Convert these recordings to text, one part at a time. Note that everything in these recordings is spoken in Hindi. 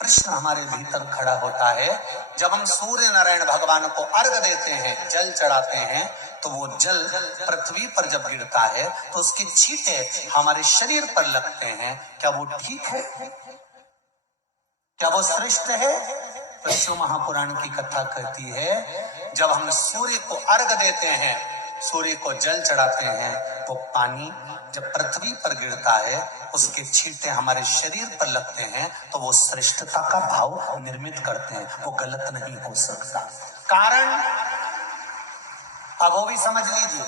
कृष्ण हमारे भीतर खड़ा होता है। जब हम सूर्य नारायण भगवान को अर्घ देते हैं, जल चढ़ाते हैं, तो वो जल पृथ्वी पर जब गिरता है तो उसके छींटे हमारे शरीर पर लगते हैं। क्या वो ठीक है? क्या वो श्रेष्ठ है? तो शिव महापुराण की कथा कहती है, जब हम सूर्य को अर्घ देते हैं, सूर्य को जल चढ़ाते हैं, वो पानी जब पृथ्वी पर गिरता है, उसके छींटे हमारे शरीर पर लगते हैं, तो वो श्रेष्ठता का भाव निर्मित करते हैं। वो गलत नहीं हो सकता। कारण अब वो भी समझ लीजिए।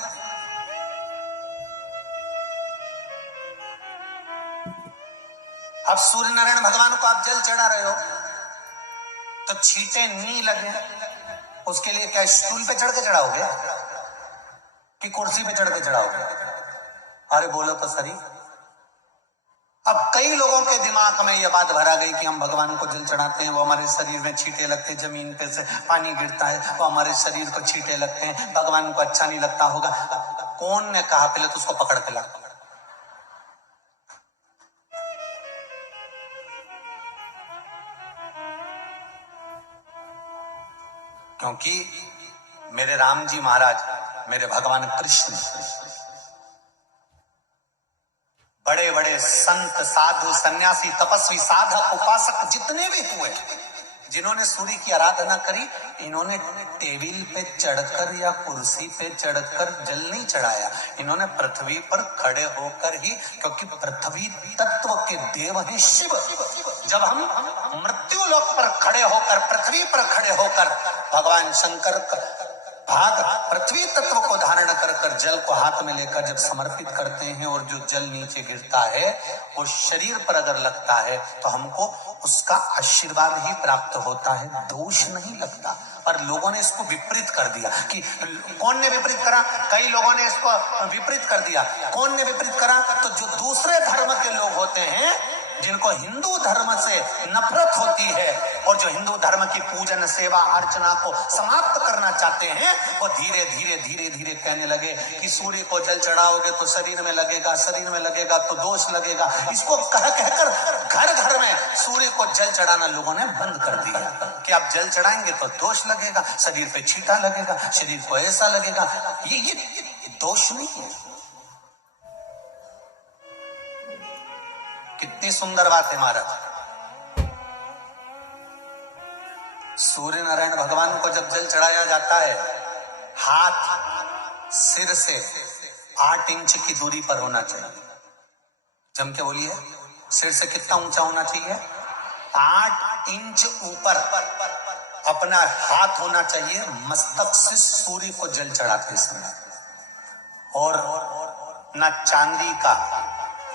अब सूर्य नारायण भगवान को आप जल चढ़ा रहे हो तो छींटे नहीं लगे, उसके लिए क्या स्टूल पे चढ़ के चढ़ाओगे कि कुर्सी पे चढ़ के चढ़ाओगे? अरे बोलो तो सही। अब कई लोगों के दिमाग में यह बात भरा गई कि हम भगवान को जल चढ़ाते हैं, वो हमारे शरीर में छींटे लगते हैं, जमीन पे से पानी गिरता है, वो हमारे शरीर को छींटे लगते हैं, भगवान को अच्छा नहीं लगता होगा। कौन ने कहा? पहले तो उसको पकड़ के ला। क्योंकि मेरे राम जी महाराज, मेरे भगवान कृष्ण, बड़े बड़े संत, साधु, सन्यासी, तपस्वी, साधक, उपासक जितने भी हुए, जिन्होंने सूर्य की आराधना करी, इन्होंने टेबल पे चढ़कर या कुर्सी पे चढ़कर जल नहीं चढ़ाया। इन्होंने पृथ्वी पर खड़े होकर ही, क्योंकि पृथ्वी तत्व के देव हैं शिव। जब हम मृत्यु लोक पर खड़े होकर, पृथ्वी पर खड़े होकर भगवान शंकर भाग पृथ्वी तत्व को धारण कर जल को हाथ में लेकर जब समर्पित करते हैं, और जो जल नीचे गिरता है वो शरीर पर अगर लगता है तो हमको उसका आशीर्वाद ही प्राप्त होता है, दोष नहीं लगता। पर लोगों ने इसको विपरीत कर दिया। कि कौन ने विपरीत करा? कई लोगों ने इसको विपरीत कर दिया। कौन ने विपरीत करा? तो जो दूसरे धर्म के लोग होते हैं, जिनको हिंदू धर्म से नफरत होती है और जो हिंदू धर्म की पूजन, सेवा, अर्चना को समाप्त करना चाहते हैं, वो धीरे धीरे धीरे धीरे कहने लगे कि सूर्य को जल चढ़ाओगे तो शरीर में लगेगा, शरीर में लगेगा तो दोष लगेगा। इसको कह कहकर घर घर में सूर्य को जल चढ़ाना लोगों ने बंद कर दिया कि आप जल चढ़ाएंगे तो दोष लगेगा, शरीर पे छींटा लगेगा, शरीर को ऐसा लगेगा। ये दोष नहीं है। कितनी सुंदर बात है महाराज। सूर्य नारायण भगवान को जब जल चढ़ाया जाता है, हाथ सिर से 8 इंच की दूरी पर होना चाहिए। जम के बोलिए, सिर से कितना ऊंचा होना चाहिए? 8 इंच ऊपर अपना हाथ होना चाहिए मस्तक से सूर्य को जल चढ़ाते समय। और ना चांदी का,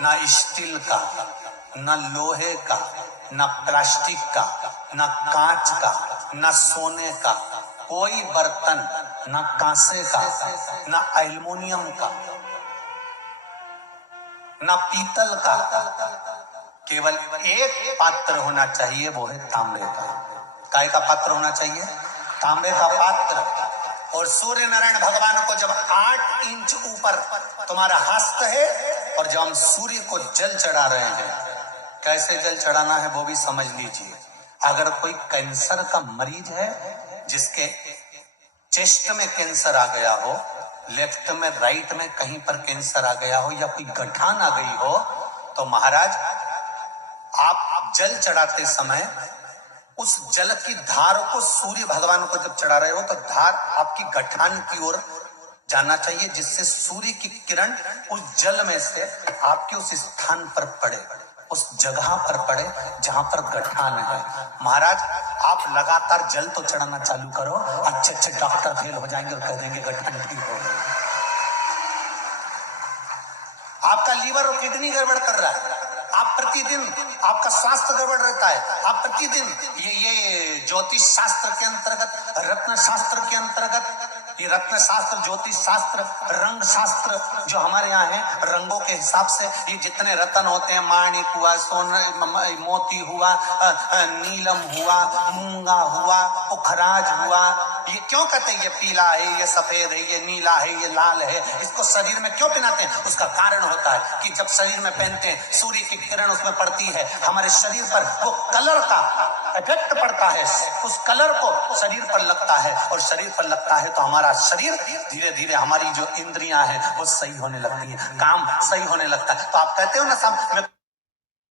ना स्टील का, ना लोहे का, ना प्लास्टिक का, ना कांच का, ना सोने का कोई बर्तन, ना कांसे का, ना एल्युमिनियम का, ना पीतल का, केवल एक पात्र होना चाहिए, वो है तांबे का। काय का पात्र होना चाहिए? तांबे का पात्र। और सूर्य नारायण भगवान को जब 8 इंच ऊपर तुम्हारा हस्त है, और जब हम सूर्य को जल चढ़ा रहे हैं, कैसे जल चढ़ाना है वो भी समझ लीजिए। अगर कोई कैंसर का मरीज है, जिसके चेस्ट में कैंसर आ गया हो, लेफ्ट में, राइट में कहीं पर कैंसर आ गया हो, या कोई गठान आ गई हो, तो महाराज आप जल चढ़ाते समय उस जल की धार को, सूर्य भगवान को जब चढ़ा रहे हो, तो धार आपकी गठान की ओर जाना चाहिए, जिससे सूर्य की किरण उस जल में से आपके उस स्थान पर पड़े, उस जगह पर पड़े जहां पर गठान है। महाराज आप लगातार जल तो चढ़ाना चालू करो, अच्छे अच्छे डॉक्टर फेल हो जाएंगे और कह देंगे गठान ठीक हो गई। आपका लीवर और किडनी गड़बड़ कर रहा है, आप प्रतिदिन, आपका स्वास्थ्य गड़बड़ रहता है, आप प्रतिदिन ये ज्योतिष शास्त्र के अंतर्गत, रत्न शास्त्र के अंतर्गत, ये रत्न शास्त्र, ज्योतिष शास्त्र, रंग शास्त्र जो हमारे यहाँ है, रंगों के हिसाब से ये जितने रत्न होते हैं, माणिक हुआ, सोना, मोती हुआ, नीलम हुआ, मूंगा हुआ, पुखराज हुआ, ये क्यों कहते हैं ये पीला है, ये सफेद है, ये नीला है, ये लाल है, इसको शरीर में क्यों पहनाते हैं? उसका कारण होता है कि जब शरीर में पहनते हैं सूर्य की किरण उसमें पड़ती है, हमारे शरीर पर वो कलर का इफेक्ट पड़ता है, उस कलर को शरीर पर लगता है, और शरीर पर लगता है तो हमारा शरीर धीरे धीरे, हमारी जो इंद्रियां हैं वो सही होने लगती है, काम सही होने लगता है। तो आप कहते हो ना